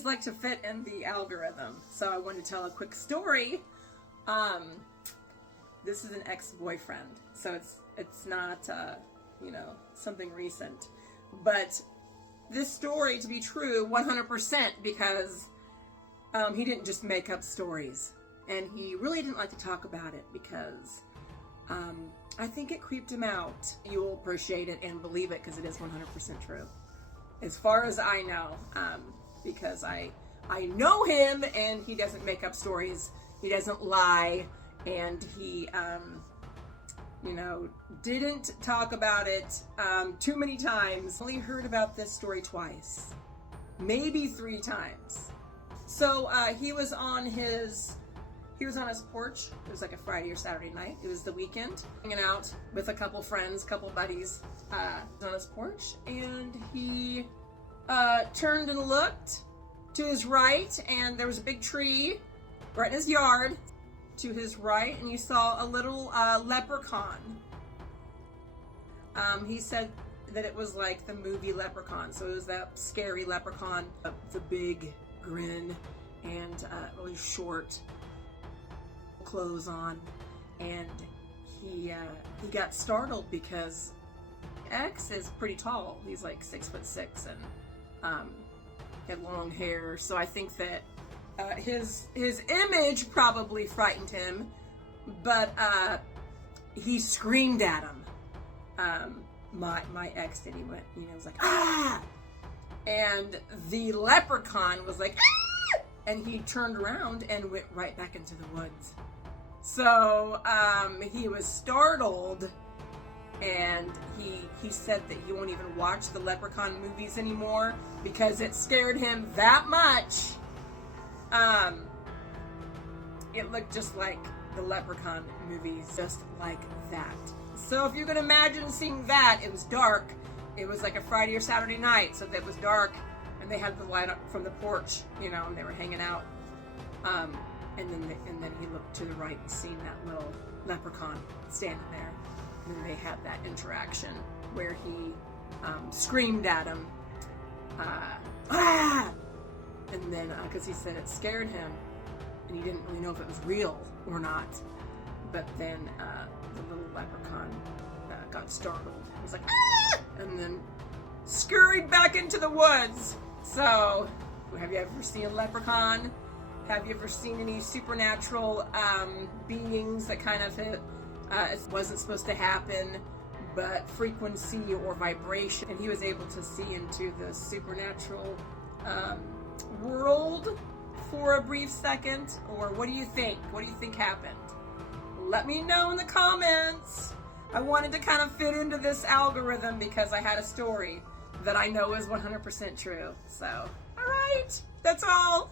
stories like to fit in the algorithm, so I wanted to tell a quick story. This is an ex-boyfriend, so it's not something recent, but this story to be true 100% because he didn't just make up stories, and he really didn't like to talk about it because I think it creeped him out. You will appreciate it and believe it because it is 100% true, as far as I know, because I know him and he doesn't make up stories, he doesn't lie, and he didn't talk about it too many times. Only heard about this story twice, maybe 3 times. So he was on his porch. It was like a Friday or Saturday night. It was the weekend, hanging out with a couple friends, couple buddies, on his porch, and he turned and looked to his right, and there was a big tree right in his yard to his right, and you saw a little leprechaun. He said that it was like the movie Leprechaun, so it was that scary leprechaun, the big grin and really short clothes on, and he got startled because X is pretty tall. He's like 6'6" and had long hair, so I think that his image probably frightened him, but he screamed at him. My ex did. He went, was like, ah! And the leprechaun was like, ah! And he turned around and went right back into the woods. So he was startled, and he said that he won't even watch the Leprechaun movies anymore because it scared him that much. It looked just like the Leprechaun movies, just like that. So if you can imagine seeing that, it was dark. It was like a Friday or Saturday night, so that was dark, and they had the light up from the porch, and they were hanging out. And then he looked to the right and seen that little leprechaun standing there. And then they had that interaction where he screamed at him, ah! And then, because he said it scared him, and he didn't really know if it was real or not. But then the little leprechaun got startled. He was like, ah! And then scurried back into the woods. So, have you ever seen a leprechaun? Have you ever seen any supernatural beings that kind of it wasn't supposed to happen, but frequency or vibration? And he was able to see into the supernatural world for a brief second. Or what do you think? What do you think happened? Let me know in the comments. I wanted to kind of fit into this algorithm because I had a story that I know is 100% true. So, all right, that's all.